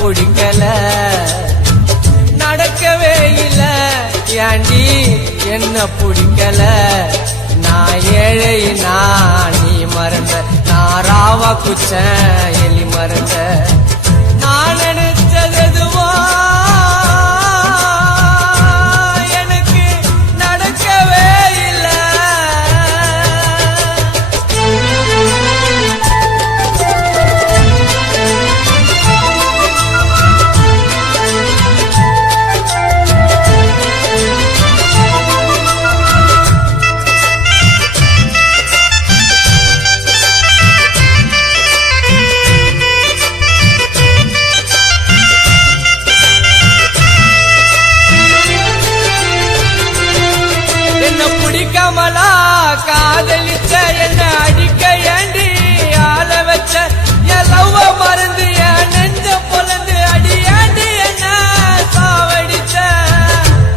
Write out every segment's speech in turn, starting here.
பிடிக்கல. நடக்கவே இல்ல. ஏண்டி என்ன பிடிக்கல? நான் ஏழை நான் நீ மறந்த. நான் ராவா குச்சேன். கமலா காதலிச்ச என்ன அடிக்க ஏண்டி? ஆள வச்ச என் லவ்வ மறந்து என் நெஞ்ச பொலந்து அடி ஏண்டி என்ன சாவடிச்ச?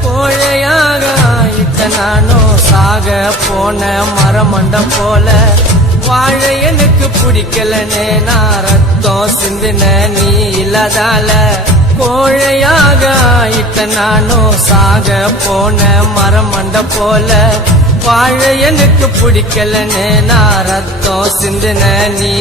கோழையாக இத்த நானும் சாக போன மரமண்டம் போல. வாழ எனக்கு பிடிக்கலனே நான் ரத்தம் சிந்தின நீ இல்லாதால. கோழையாக இட்ட நானும் சாக போன மரமண்டம் போல. வாழ எனக்கு பிடிக்கலன்னு நான் ரத்தம் சிந்தின நீ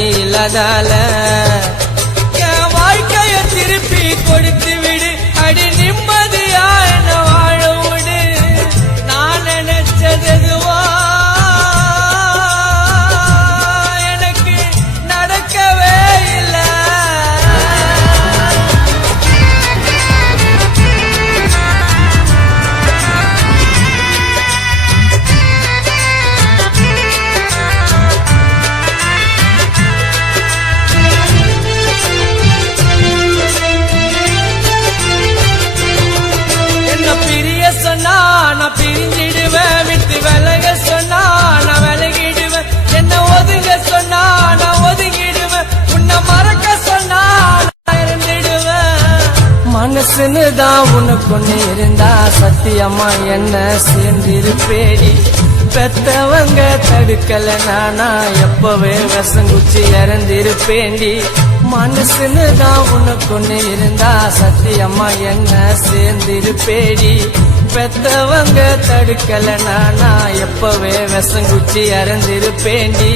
மனசுன்னு தான் உனக்கு ஒண்ணு இருந்தா சத்தியமா என்ன சேர்ந்திருப்பேடி? பெத்தவங்க தடுக்கல நானா? எப்பவே விஷங்குச்சி இறந்திருப்பேண்டி. மனசுன்னு தான் உனக்கு ஒண்ணு இருந்தா சத்தியம்மா என்ன சேர்ந்திருப்பேடி? பெத்தவங்க தடுக்கல நானா? எப்பவே வசங்குச்சி இறந்திருப்பேண்டி.